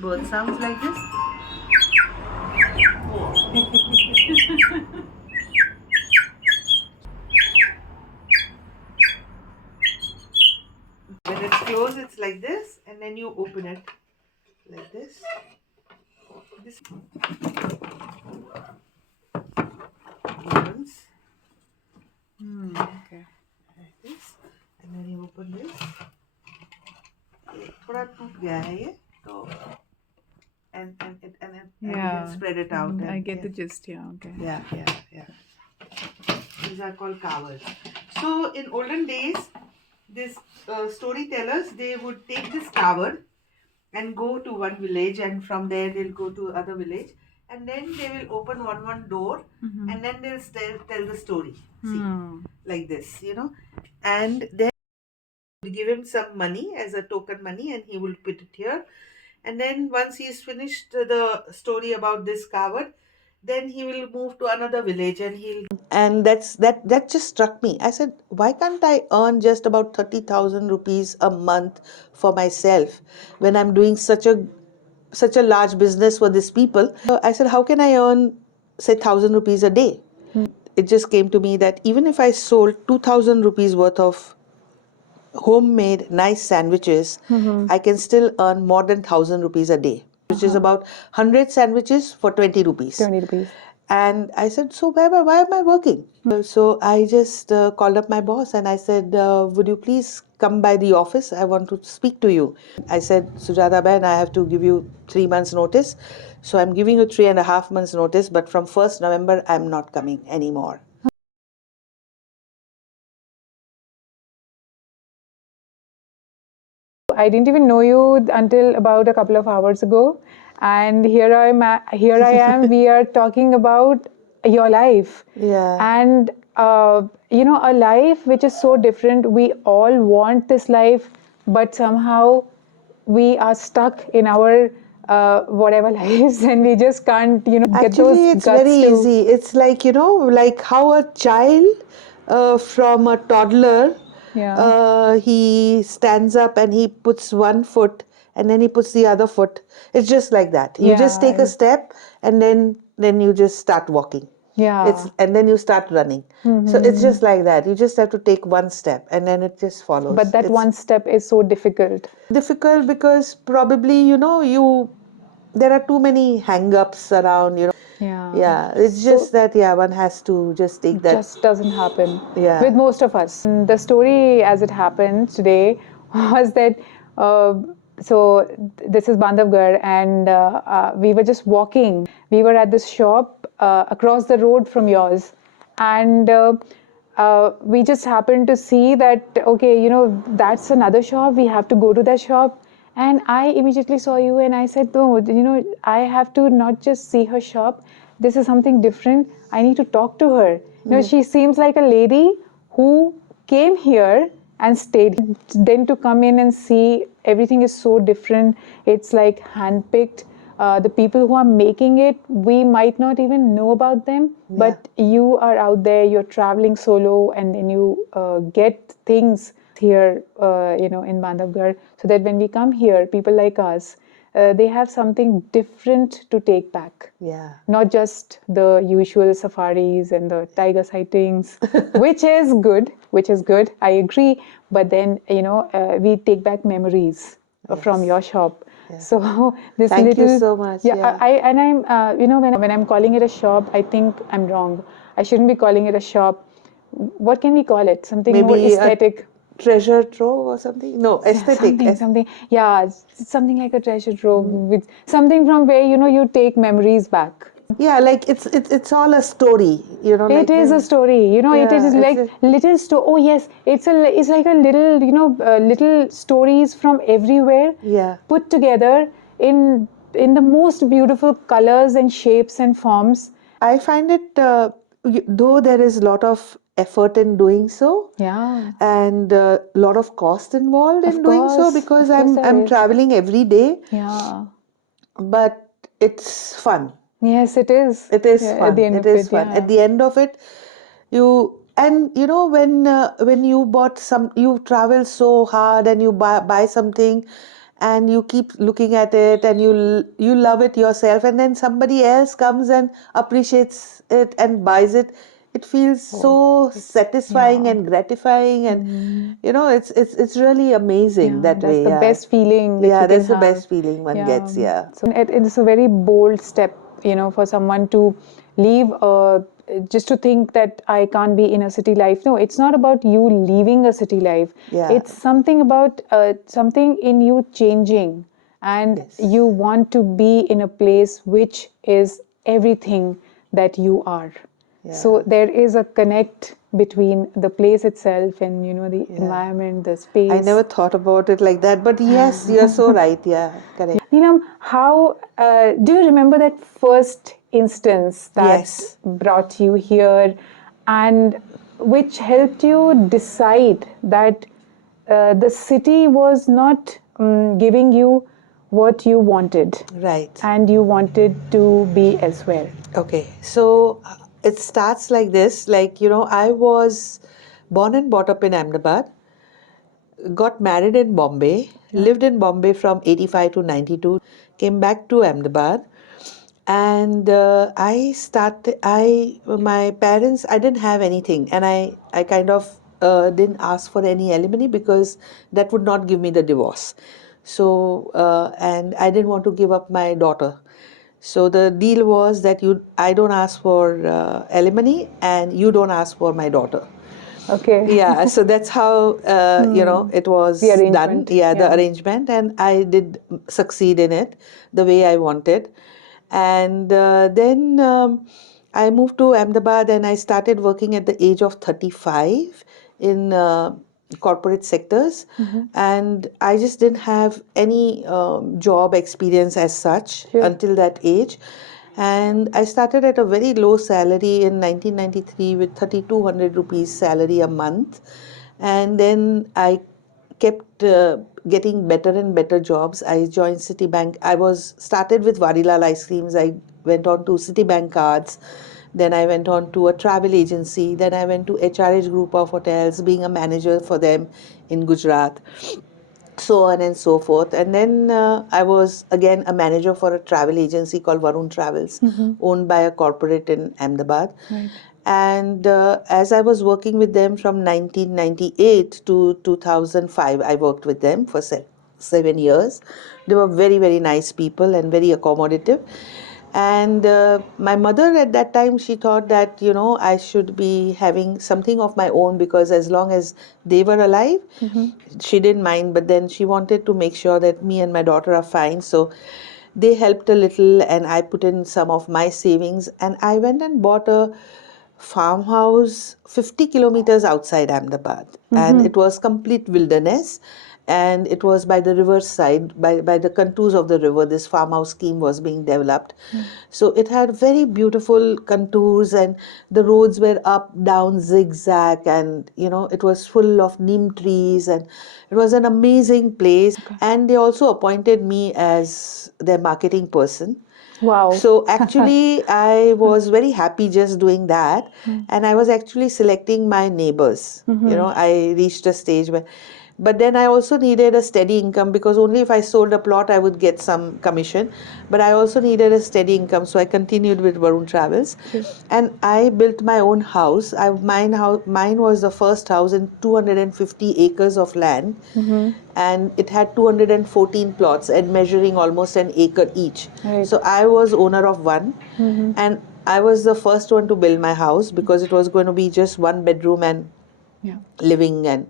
Bird sounds like this. When it's closed, it's like this, and then you open it like this. This opens Okay. like this, and then you open this. थोड़ा टूट गया है ये तो and you can spread it out. I get the gist. Yeah. Okay. Yeah. These are called covers. So in olden days, this storytellers, they would take this cover and go to one village, and from there they'll go to other village, and then they will open one door, and then they'll tell the story. See, like this, and then give him some money as a token money, and he will put it here. And then once he's finished the story about this coward, then he will move to another village, and that just struck me. I said, why can't I earn just about 30,000 rupees a month for myself when I'm doing such a large business for these people? I said, how can I earn, say, 1,000 rupees a day? It just came to me that even if I sold 2,000 rupees worth of homemade nice sandwiches, I can still earn more than 1,000 rupees a day, which is about 100 sandwiches for 20 rupees. 20 rupees. And I said, so why am I working? So I just called up my boss and I said, would you please come by the office? I want to speak to you. I said, Sujata Ben, I have to give you 3 months notice. So I'm giving you 3.5 months notice, but from 1st November, I'm not coming anymore. I didn't even know you until about a couple of hours ago, and here I am. We are talking about your life, and a life which is so different. We all want this life, but somehow we are stuck in our whatever lives, and we just can't, get those Actually, it's guts very to. easy. It's like, like how a child from a toddler, he stands up and he puts one foot and then he puts the other foot. It's just like that. You just take a step and then you just start walking. And then you start running. So it's just like that. You just have to take one step and then it just follows. But that one step is so difficult. Difficult because probably, there are too many hang-ups around, it's just that one has to just take that. Just doesn't happen with most of us. The story as it happened today was that so this is Bandhavgarh, and we were just walking. We were at this shop across the road from yours, and we just happened to see that, okay, that's another shop. We have to go to that shop. And I immediately saw you and I said, no, I have to not just see her shop. This is something different. I need to talk to her. She seems like a lady who came here and stayed. Then to come in and see everything is so different. It's like handpicked. The people who are making it, we might not even know about them, but you are out there, you're traveling solo, and then you get things here, in Bandhavgarh, so that when we come here, people like us, they have something different to take back. Not just the usual safaris and the tiger sightings, which is good, I agree. But then, we take back memories from your shop. So this Thank you so much. I'm when I'm calling it a shop, I think I'm wrong. I shouldn't be calling it a shop. What can we call it? Something more aesthetic. Treasure trove or something? No, aesthetic. Something. Yeah, something like a treasure trove with something from where you take memories back. Yeah, like it's all a story, It is a story, it is like little story. Oh yes, it's like a little, little stories from everywhere. Put together in the most beautiful colors and shapes and forms. I find it, though there is a lot of effort in doing so, and a lot of cost involved in doing so, because I'm traveling every day. But it's fun. Yes, it is. It is fun. At the end of it, At the end of it, when you travel so hard and you buy something, and you keep looking at it, and you love it yourself, and then somebody else comes and appreciates it and buys it. It feels so satisfying and gratifying, and it's really amazing that that's way. the best feeling that Yeah, you can that's the have. best feeling one gets. Yeah. So it's a very bold step, for someone to leave, just to think that I can't be in a city life. No, it's not about you leaving a city life. Yeah. It's something about something in you changing, and Yes. you want to be in a place which is everything that you are. So there is a connect between the place itself and the environment, the space. I never thought about it like that, but yes, you're so right. Yeah, correct. Neelam, how do you remember that first instance that Yes. brought you here, and which helped you decide that the city was not giving you what you wanted, Right. and you wanted to be elsewhere? Okay, so it starts like this. I was born and brought up in Ahmedabad, got married in Bombay, lived in Bombay from 85 to 92, came back to Ahmedabad, and my parents, I didn't have anything, and I kind of didn't ask for any alimony because that would not give me the divorce. So, and I didn't want to give up my daughter. So the deal was that I don't ask for alimony, and you don't ask for my daughter. Okay. Yeah, so that's how it was The done. arrangement, Yeah, the yeah. arrangement, and I did succeed in it the way I wanted. And then I moved to Ahmedabad, and I started working at the age of 35 in corporate sectors, and I just didn't have any job experience as such until that age. And I started at a very low salary in 1993 with 3,200 rupees salary a month. And then I kept getting better and better jobs. I joined Citibank. I was started with Varilal ice creams. I went on to Citibank cards. Then I went on to a travel agency. Then I went to HRH group of hotels, being a manager for them in Gujarat, so on and so forth. And then I was again a manager for a travel agency called Varun Travels, owned by a corporate in Ahmedabad. Right. And as I was working with them from 1998 to 2005, I worked with them for 7 years. They were very, very nice people and very accommodative. And my mother at that time, she thought that, I should be having something of my own, because as long as they were alive, she didn't mind. But then she wanted to make sure that me and my daughter are fine. So they helped a little, and I put in some of my savings, and I went and bought a farmhouse 50 kilometers outside Ahmedabad. And it was complete wilderness, and it was by the river side, by the contours of the river. This farmhouse scheme was being developed. So it had very beautiful contours, and the roads were up, down, zigzag, and it was full of neem trees, and it was an amazing place. And they also appointed me as their marketing person. Wow. So actually, I was very happy just doing that. And I was actually selecting my neighbors. I reached a stage where, but then I also needed a steady income, because only if I sold a plot, I would get some commission. But I also needed a steady income. So I continued with Varun Travels. And I built my own house. Mine was the first house in 250 acres of land. And it had 214 plots and measuring almost an acre each. Right. So I was owner of one, and I was the first one to build my house, because it was going to be just one bedroom and living.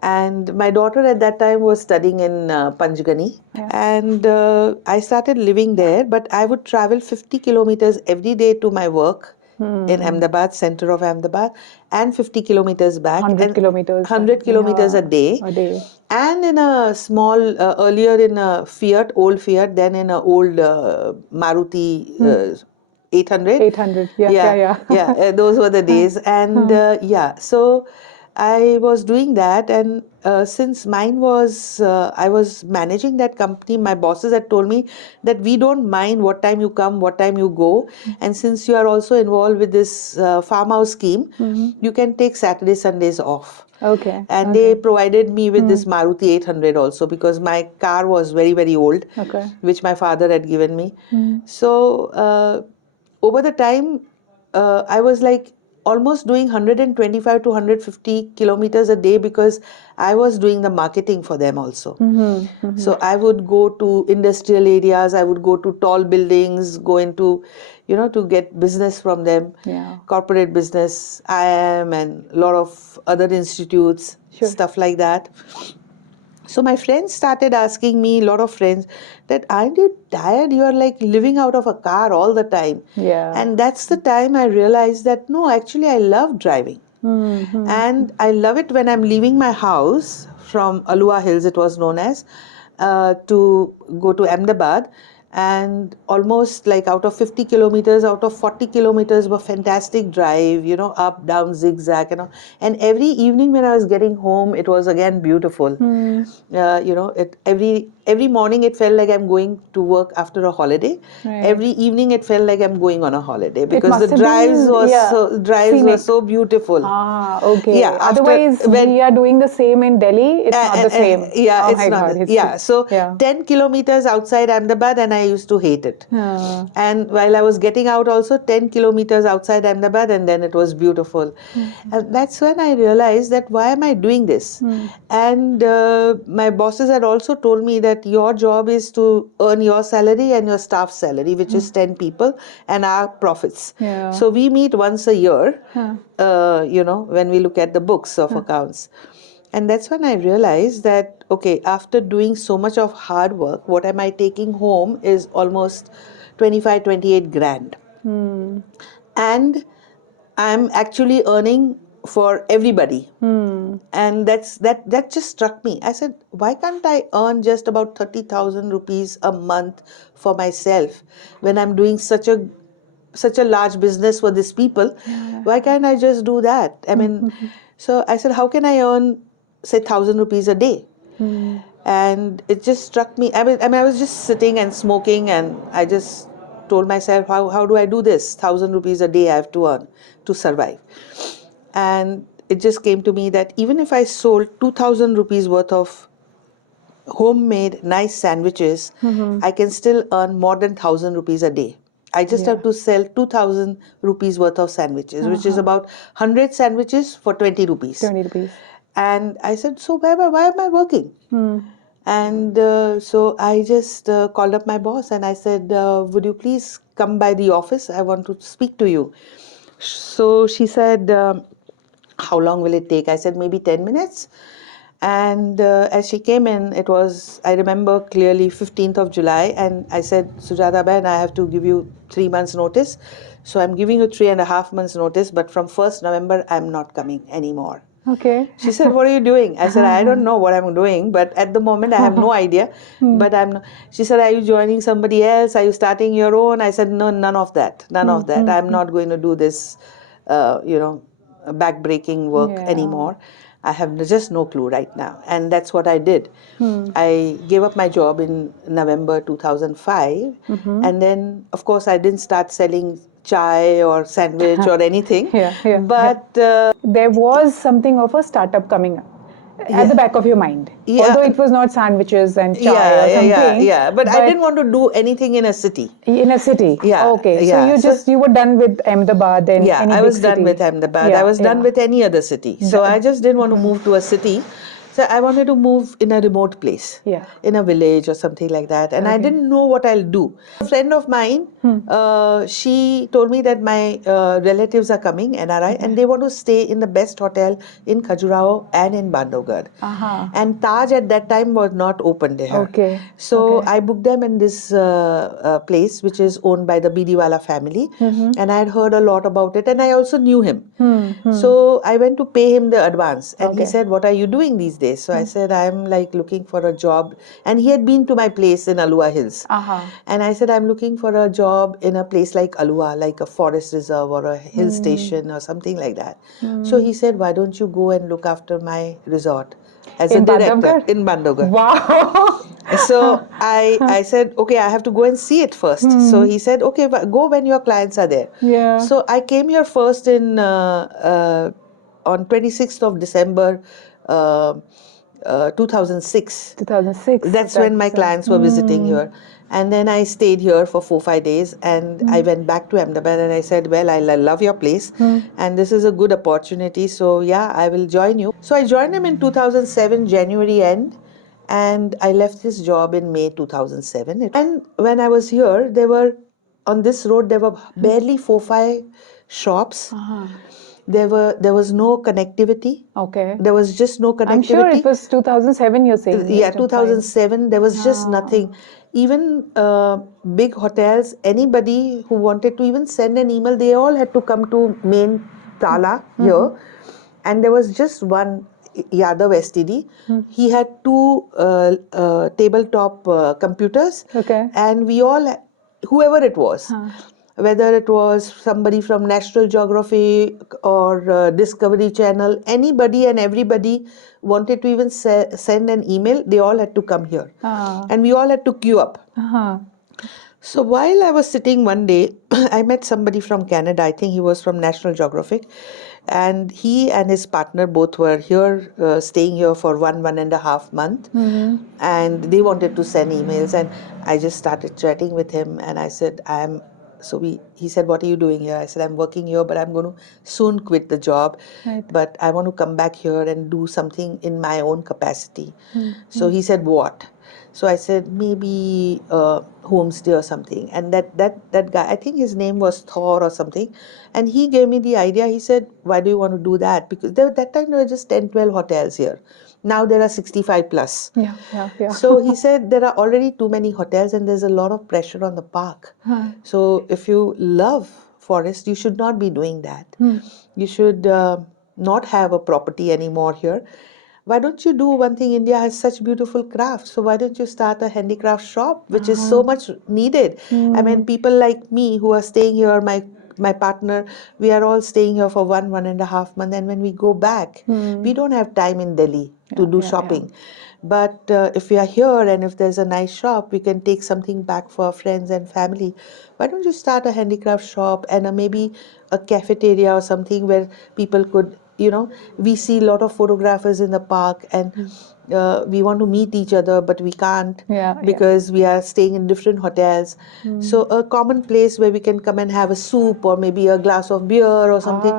And my daughter at that time was studying in Panchgani. And I started living there, but I would travel 50 kilometers every day to my work in Ahmedabad, center of Ahmedabad, and 50 kilometers back. 100 and kilometers. 100 kilometers a day. And in a small, earlier in a Fiat, old Fiat, then in a old Maruti 800. 800, yeah. Those were the days. And so I was doing that. And since mine was, I was managing that company, my bosses had told me that we don't mind what time you come, what time you go. And since you are also involved with this farmhouse scheme, you can take Saturday, Sundays off. Okay. And Okay. they provided me with this Maruti 800 also, because my car was very, very old, Okay. which my father had given me. So over the time, I was like almost doing 125 to 150 kilometers a day, because I was doing the marketing for them also. So I would go to industrial areas, I would go to tall buildings, go into, to get business from them, Yeah. corporate business, IIM and a lot of other institutes, Sure. stuff like that. So my friends started asking me, a lot of friends, that aren't you tired? You are like living out of a car all the time. Yeah. And that's the time I realized that no, actually I love driving. And I love it when I'm leaving my house from Alua Hills, it was known as, to go to Ahmedabad. And almost like out of 50 kilometers, out of 40 kilometers were fantastic drive, up, down, zigzag, And every evening when I was getting home, it was again beautiful. Every morning it felt like I'm going to work after a holiday. Right. Every evening it felt like I'm going on a holiday, because the must have drives been, were scenic. so beautiful. Okay. Yeah, Otherwise, we are doing the same in Delhi. It's not the same. yeah, Oh it's my not. God. Yeah, so yeah. 10 kilometers outside Ahmedabad, and I used to hate it. And while I was getting out, also 10 kilometers outside Ahmedabad, and then it was beautiful. And that's when I realized that why am I doing this? And my bosses had also told me that your job is to earn your salary and your staff's salary, which is 10 people, and our profits. Yeah. So we meet once a year, when we look at the books of accounts. And that's when I realized that, okay, after doing so much of hard work, what am I taking home is almost 25, 28 grand. And I'm actually earning for everybody. And that just struck me. I said, why can't I earn just about 30,000 rupees a month for myself when I'm doing such a large business for these people? Why can't I just do that? I mean, so I said, how can I earn, say, 1,000 rupees a day? And it just struck me. I was just sitting and smoking, and I just told myself, how do I do this? 1,000 rupees a day I have to earn to survive. And it just came to me that even if I sold 2,000 rupees worth of homemade nice sandwiches, I can still earn more than 1,000 rupees a day. I just have to sell 2,000 rupees worth of sandwiches, which is about 100 sandwiches for 20 rupees. 20 rupees. And I said, so why am I working? And so I just called up my boss and I said, would you please come by the office? I want to speak to you. So she said, how long will it take? I said, maybe 10 minutes. And as she came in, it was, I remember clearly, 15th of July. And I said, Sujata Ben, I have to give you 3 months notice. So I'm giving you 3.5 months notice, but from 1st November, I'm not coming anymore. Okay. She said, what are you doing? I said, I don't know what I'm doing, but at the moment I have no idea. But I'm not. She said, are you joining somebody else? Are you starting your own? I said, no, none of that. None of that. I'm not going to do this, back-breaking work anymore. I have just no clue right now. And that's what I did. I gave up my job in November 2005. And then, of course, I didn't start selling chai or sandwich or anything. But there was something of a startup coming up at the back of your mind. Although it was not sandwiches and chai or something. But I didn't want to do anything in a city. In a city. Okay. So you were done with Ahmedabad and any I big was done city. with Ahmedabad. I was done with any other city. So I just didn't want to move to a city. So I wanted to move in a remote place, in a village or something like that. And I didn't know what I'll do. A friend of mine, she told me that my relatives are coming, NRI, and they want to stay in the best hotel in Khajuraho and in Bandhavgarh. And Taj at that time was not open there. So I booked them in this place, which is owned by the Bidiwala family. And I had heard a lot about it, and I also knew him. So I went to pay him the advance, and he said, what are you doing these days? So I said, I'm like looking for a job. And he had been to my place in Alua Hills. And I said, I'm looking for a job in a place like Alua, like a forest reserve or a hill station or something like that. So he said, why don't you go and look after my resort as a director in Bandhavgarh? Wow. So I said, okay, I have to go and see it first. So he said, okay, go when your clients are there. So I came here first in on 26th of December, uh, 2006. 2006. That's when my clients were visiting here. And then I stayed here for 4-5 days, and I went back to Ahmedabad, and I said, well, I love your place and this is a good opportunity, so yeah, I will join you. So I joined him in 2007 January end, and I left his job in May 2007. And when I was here, there were, on this road, there were barely 4-5 shops. There was no connectivity. Okay. There was just no connectivity. I'm sure it was 2007 you're saying. Yeah, 2007, there was just nothing. Even big hotels, anybody who wanted to even send an email, they all had to come to main Tala here. And there was just one Yadav STD. He had two tabletop computers. Okay. And we all, whoever it was, whether it was somebody from National Geographic or Discovery Channel, anybody and everybody wanted to even send an email, they all had to come here. And we all had to queue up. So while I was sitting one day, I met somebody from Canada. I think he was from National Geographic. And he and his partner both were here, staying here for 1.5 months. And they wanted to send emails. And I just started chatting with him. And I said, he said, what are you doing here? I said, I'm working here, but I'm going to soon quit the job. Right. But I want to come back here and do something in my own capacity. So he said, what? So I said, maybe homestay or something. And that guy, I think his name was Thor or something. And he gave me the idea. He said, why do you want to do that? Because that time there were just 10, 12 hotels here. Now there are 65 plus. Yeah. So he said there are already too many hotels and there's a lot of pressure on the park. So if you love forest, you should not be doing that. You should not have a property anymore here. Why don't you do one thing? India has such beautiful crafts. So why don't you start a handicraft shop, which is so much needed? I mean, people like me who are staying here, my partner, we are all staying here for 1.5 months. And when we go back, we don't have time in Delhi to do shopping. But if we are here and if there's a nice shop, we can take something back for our friends and family. Why don't you start a handicraft shop and maybe a cafeteria or something where people could, we see a lot of photographers in the park and we want to meet each other, but we can't because we are staying in different hotels. So a common place where we can come and have a soup or maybe a glass of beer or something.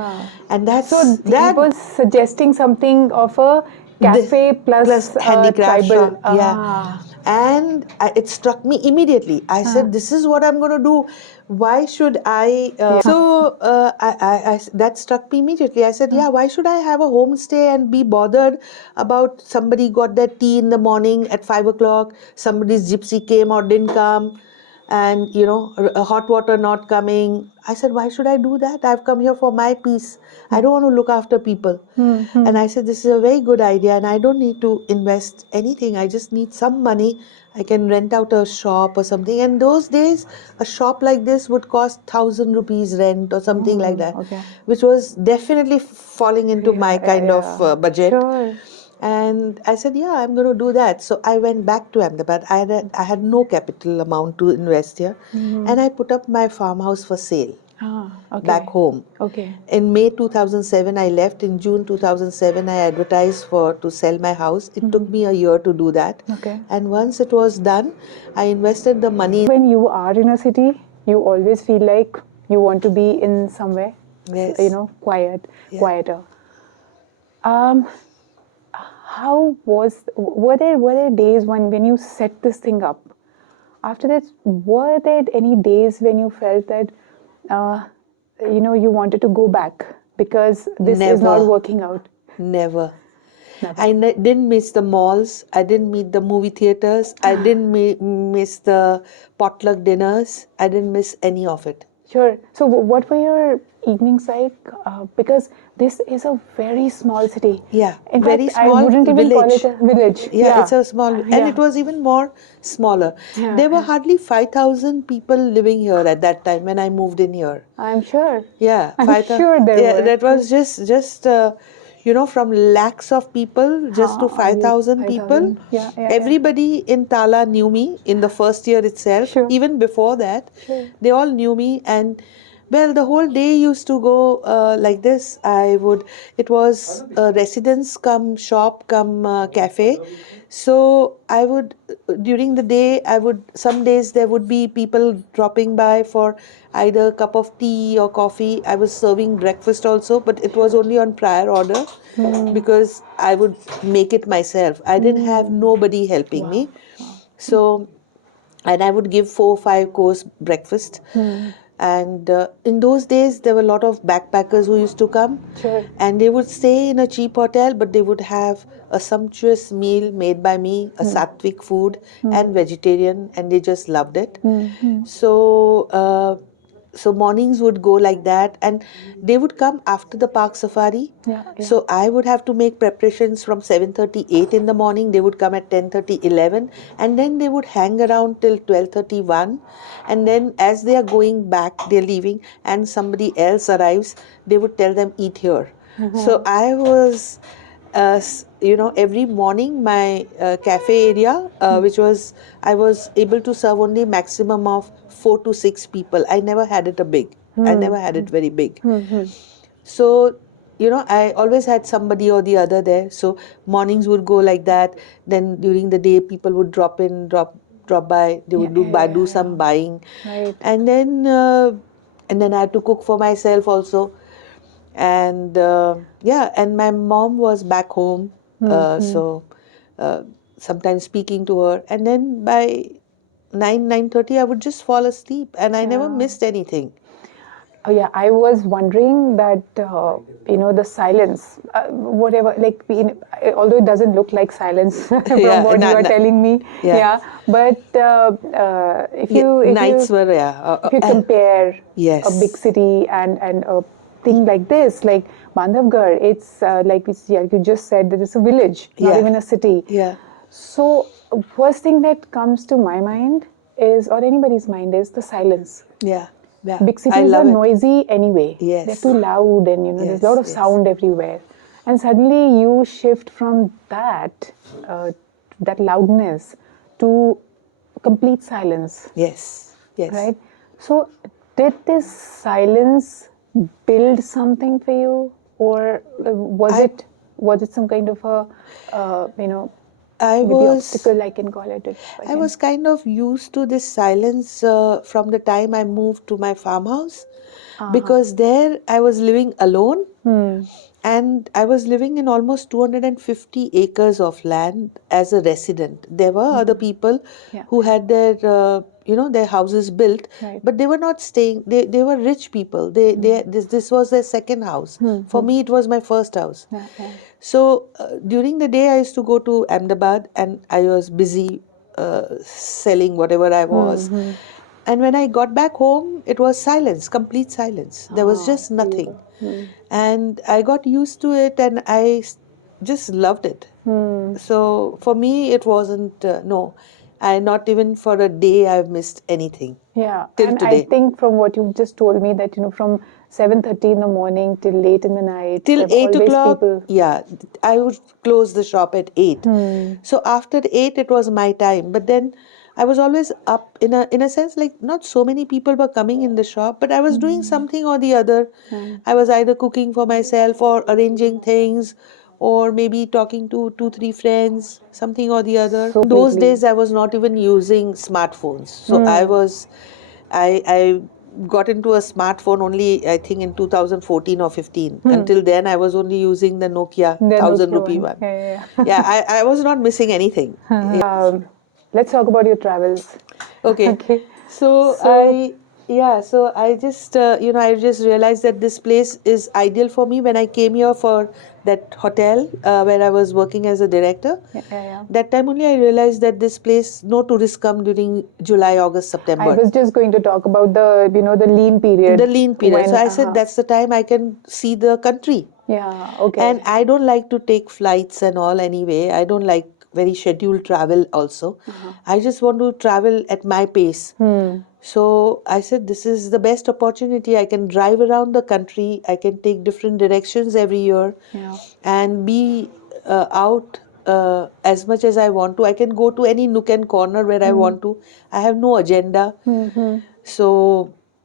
And that's so he was suggesting something of a cafe plus handicraft tribal. shop. Yeah. And it struck me immediately. I said, this is what I'm going to do. Why should I? So that struck me immediately. I said, why should I have a homestay and be bothered about somebody got their tea in the morning at 5 o'clock, somebody's gypsy came or didn't come, and hot water not coming. I said, why should I do that? I've come here for my peace. I don't want to look after people. And I said, this is a very good idea and I don't need to invest anything. I just need some money. I can rent out a shop or something. And those days, a shop like this would cost 1,000 rupees rent or something like that, which was definitely falling into my kind of budget. Sure. And I said, I'm going to do that. So I went back to Ahmedabad. I had no capital amount to invest here. And I put up my farmhouse for sale back home. In May 2007, I left. In June 2007, I advertised to sell my house. It took me a year to do that. And once it was done, I invested the money. When you are in a city, you always feel like you want to be in somewhere, quieter. Were there days when you set this thing up? After that, were there any days when you felt that you wanted to go back because this is not working out? Never. I didn't miss the malls. I didn't meet the movie theaters. I didn't miss the potluck dinners. I didn't miss any of it. Sure. So what were your evenings like? Because this is a very small city. Yeah, in very fact, small I wouldn't even call it a village. Yeah, it's a small, and it was even more smaller. There were hardly 5,000 people living here at that time when I moved in here. I'm sure. Yeah, I'm sure there were. That was just from lakhs of people just to 5,000 people. Everybody in Tala knew me in the first year itself. Even before that, they all knew me. And Well, the whole day used to go like this. It was a residence come shop come cafe. So I would, during the day, some days there would be people dropping by for either a cup of tea or coffee. I was serving breakfast also, but it was only on prior order because I would make it myself. I didn't have nobody helping me. So, and I would give 4 or 5 course breakfast. And in those days, there were a lot of backpackers who used to come, Sure. and they would stay in a cheap hotel, but they would have a sumptuous meal made by me, a sattvic food, and vegetarian, and they just loved it. So. So mornings would go like that, and they would come after the park safari. Yeah, yeah. So I would have to make preparations from 7:38 in the morning. They would come at 10:30, 11, and then they would hang around till 12:31. And then as they are going back, they're leaving, and somebody else arrives, they would tell them, eat here. So I was every morning my cafe area, which was, I was able to serve only maximum of 4 to 6 people. I never had it I never had it very big. So, I always had somebody or the other there. So mornings would go like that. Then during the day, people would drop by. They would do some buying, Right. and then I had to cook for myself also. And and my mom was back home, so sometimes speaking to her, and then by 9:30 I would just fall asleep, and I never missed anything. Oh yeah, I was wondering that the silence, whatever, like although it doesn't look like silence from Yeah, what you are telling me, yeah. But if you Nights were if you compare a yes. big city and a thing like this, like Bandhavgarh, it's you just said that it's a village, not Yeah. even a city. Yeah. So first thing that comes to my mind is, or anybody's mind, is the silence. Yeah. Yeah. Big I cities love are it. noisy anyway. Yes. They're too loud, and there's a lot of Yes, yes. sound everywhere. And suddenly you shift from that loudness to complete silence, Yes. Yes. right? So did this silence build something for you, or was it some kind of a I maybe was obstacle, I can call it? I was kind of used to this silence from the time I moved to my farmhouse, because there I was living alone, and I was living in almost 250 acres of land as a resident. There were other people Yeah. who had their houses built, Right. but they were not staying. They were rich people. This was their second house. For me, it was my first house. Yeah, yeah. So during the day, I used to go to Ahmedabad, and I was busy selling whatever I was. And when I got back home, it was silence, complete silence. There was just nothing. And I got used to it, and I just loved it. So for me, it wasn't, no, not even for a day I've missed anything. Yeah, Till and today. I think from what you just told me that from 7:30 in the morning till late in the night, Till there were 8 always o'clock, people. yeah, I would close the shop at 8. So after 8, it was my time. But then I was always up, in a sense, like not so many people were coming in the shop, but I was doing something or the other. I was either cooking for myself, or arranging things, or maybe talking to 2, 3 friends, something or the other. So Those completely. days I was not even using smartphones. So I got into a smartphone only, I think, in 2014 or 15. Until then, I was only using the Nokia The 1000 Nokia rupee one. one. Yeah, yeah. Yeah, I was not missing anything. Let's talk about your travels. Okay. Okay. So I just I just realized that this place is ideal for me. When I came here for that hotel where I was working as a director, Yeah. that time only I realized that this place, no tourists come during July, August, September. I was just going to talk about the lean period. The lean period. When, So I said that's the time I can see the country. Yeah, okay. And I don't like to take flights and all anyway. I don't like very scheduled travel also. I just want to travel at my pace. So I said, this is the best opportunity. I can drive around the country. I can take different directions every year, Yeah. and be out as much as I want to. I can go to any nook and corner where I want to. I have no agenda. So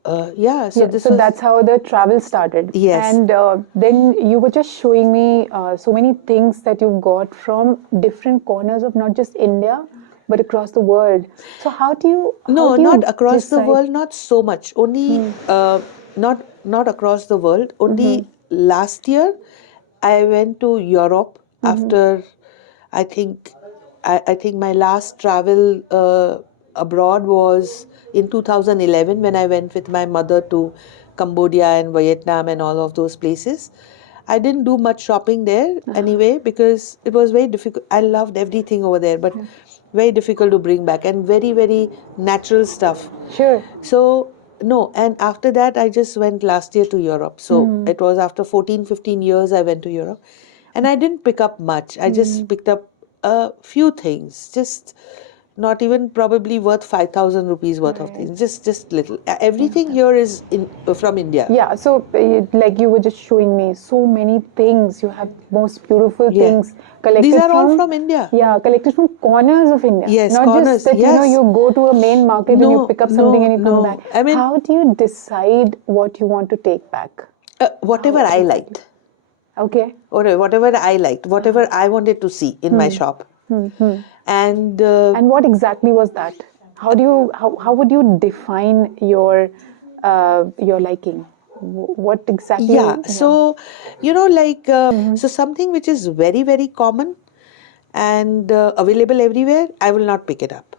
Yeah, so Yeah, this so was, that's how the travel started. yes. And then you were just showing me so many things that you got from different corners of not just India, but across the world. So how No, do not you across the decide? world, not so much. Only not across the world. Only last year, I went to Europe after, I think, I think my last travel abroad was in 2011 when I went with my mother to Cambodia and Vietnam and all of those places. I didn't do much shopping there anyway because it was very difficult. I loved everything over there, but very difficult to bring back and very, very natural stuff. Sure. So, no, and after that, I just went last year to Europe. So it was after 14, 15 years I went to Europe. And I didn't pick up much. I just picked up a few things, just not even probably worth 5,000 rupees worth of things, just little. Everything here is from India. Yeah, so like you were just showing me so many things. You have most beautiful Yeah. things These collected are all from, from India. yeah, collected from corners of India. Yes, Not just corners. that, Yes. you go to a main market and you No, pick up something no, and you come back. no. I mean, How do you decide what you want to take back? whatever How I exactly? liked, Okay. or whatever I liked, whatever I wanted to see in my shop. And And what exactly was that? How would you define your liking? What exactly? yeah, so, like, so something which is very, very common and available everywhere, I will not pick it up.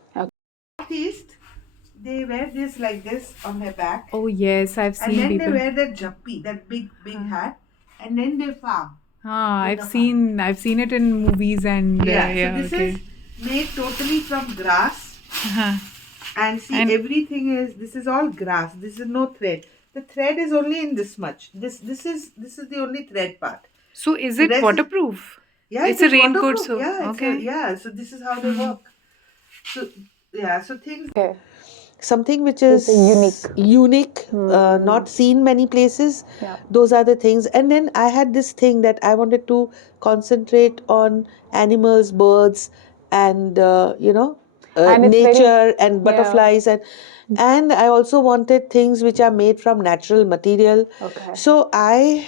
Northeast, they wear this like this on their back, Oh yes, I've and seen then they people. wear that jappi, that big hat, and then they farm. I've the farm. seen it in movies and Yeah, so yeah, this okay. is made totally from grass, Uh-huh. and see And everything is, this is all grass. This is no thread. The thread is only in this much. This is the only thread part. so is The it rest is, waterproof? yeah, It's it a is raincoat, waterproof. so Yeah, okay. yeah. So this is how they work. So yeah, so things, Okay. something which It's is a unique. unique, not seen many places. Yeah. Those are the things. And then I had this thing that I wanted to concentrate on animals, birds, and And it's very, nature and yeah. butterflies, and I also wanted things which are made from natural material. Okay. So I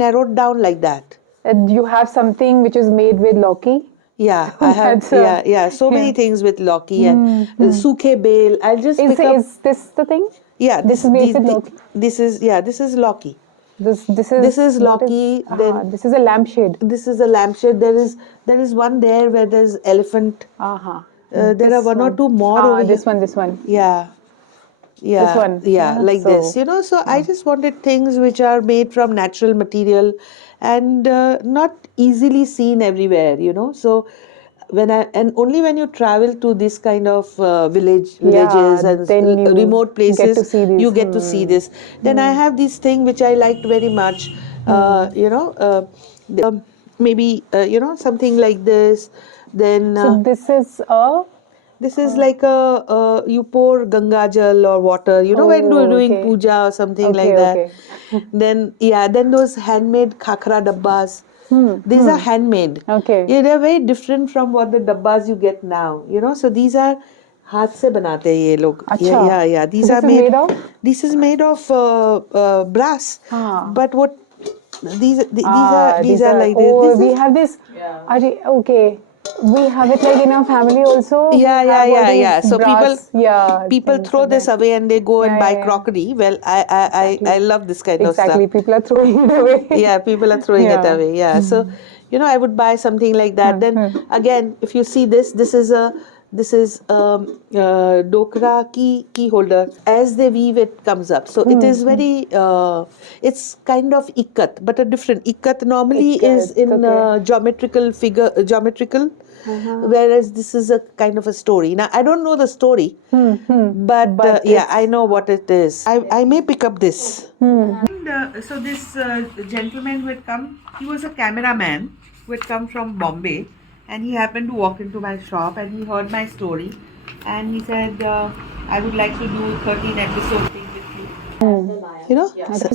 narrowed down like that. And you have something which is made with Loki. Yeah, So I have, that's yeah, so many yeah. things with Loki and suke bale. I'll just pick up. Is this the thing? Yeah, This is made with Loki. this is, yeah, this is Loki. This This is is what is Loki. Then this is a lampshade. this is a lampshade. There is one there where there's elephant. There are This one or one. two more over here. This one. Yeah, This yeah, one. yeah, Yeah. like this. So So I just wanted things which are made from natural material and not easily seen everywhere. So and only when you travel to this kind of yeah, villages and then you remote get to places, see you these. get to see this. Then I have this thing which I liked very much. Maybe something like this. Then So this is a. this is like you pour Ganga Jal or water, when you're Oh, doing okay. puja or something like Okay, that. okay. Then, yeah, then those handmade khakra dabbas. These are handmade. Okay. Yeah, they're very different from what the dabbas you get now, So these are हाथ से बनाते हैं ये लोग. Acha. Yeah. So this is made of? This is made of brass. Ah. But what these are like this. Oh, This we is, have this. Okay. We have it like in our family also. We have all yeah. these So brass, people things throw like this that. away and they go and buy Yeah. crockery. Well, I love this kind of stuff. Exactly. People are throwing it away. Yeah, people are throwing it Yeah. away. Yeah, so I would buy something like that. Then again, if you see this is dokra key holder. As they weave, it comes up. So it is very it's kind of ikat, but a different ikat. Normally is Ikat, in okay. geometrical. Whereas this is a kind of a story. Now I don't know the story, but yeah, I know what it is. I may pick up this. And so this gentleman who had come, he was a cameraman who had come from Bombay, and he happened to walk into my shop and he heard my story, and he said, I would like to do 13 episode thing with you.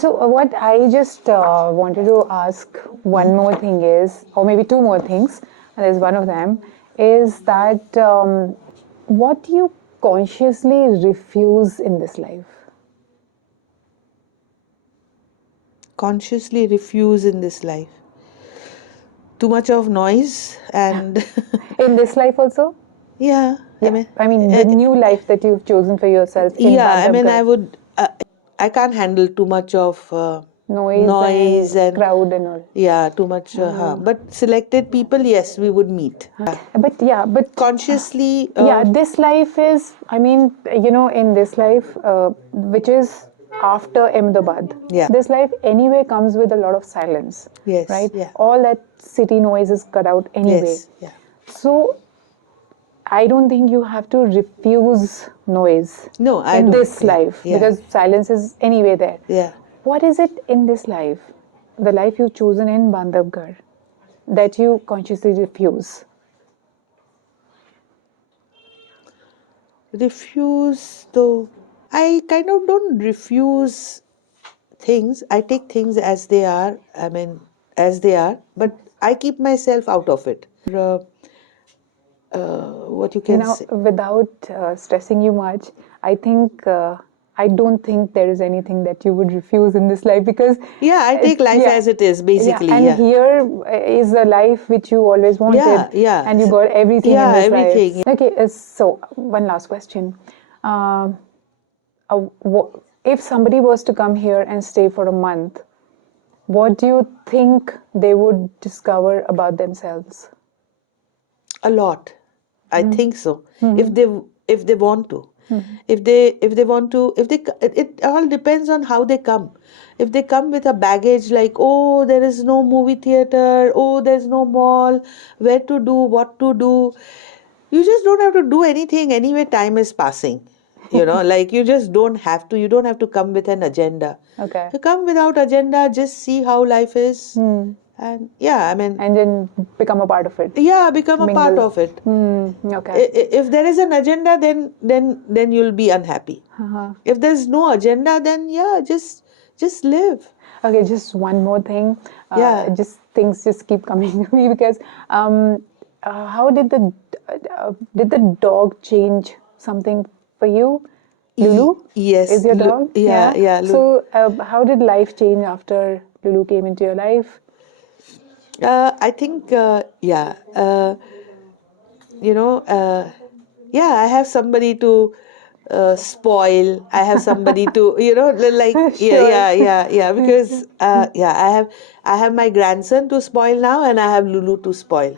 So what I just wanted to ask one more thing is, or maybe two more things, and there's one of them, is that what do you consciously refuse in this life? consciously refuse in this life? Too much of noise and In this life also? yeah, I mean, the new life that you've chosen for yourself in yeah, I mean, I Bandhavgarh. would, I can't handle too much of Noise and crowd and all. yeah, too much. But selected people, yes, we would meet. But Consciously, yeah, this life is, I mean, you know, in this life, which is after Ahmedabad, Yeah. this life anyway comes with a lot of silence. Yes, Right? yeah. All that city noise is cut out anyway. Yes, yeah. So I don't think you have to refuse noise No, I in don't. this Yeah, life yeah. because silence is anyway there. Yeah. What is it in this life, the life you've chosen in Bandhavgarh, that you consciously refuse? Refuse, though, I kind of don't refuse things. I take things as they are. I mean, as they are, but I keep myself out of it. What you can say. Without stressing you much, I don't think there is anything that you would refuse in this life because Yeah, I take life as it is, basically. and Yeah. here is a life which you always wanted, Yeah. and you got everything in Yeah, this everything. life. Okay, so one last question. Um, if somebody was to come here and stay for a month, what do you think they would discover about themselves? A lot. I think so. If they want to. If they want to, it all depends on how they come. If they come with a baggage like, oh, there is no movie theater, oh, there's no mall, where to do, what to do, you just don't have to do anything anyway. Time is passing. Like you just don't have to. You don't have to come with an agenda. Okay. You come without agenda. Just see how life is, and yeah, I mean, And then become a part of it. yeah, become a part Mingle. of it. Okay. If there is an agenda, then you'll be unhappy. If there's no agenda, then yeah, just live. Okay, just one more thing. Yeah. Just things just keep coming to me because how did the dog change something for you? Lulu Yes. is your dog. Yeah. So how did life change after Lulu came into your life? I think yeah. Yeah, I have somebody to spoil. I have somebody to, like, Sure. yeah. Because yeah, I have my grandson to spoil now, and I have Lulu to spoil.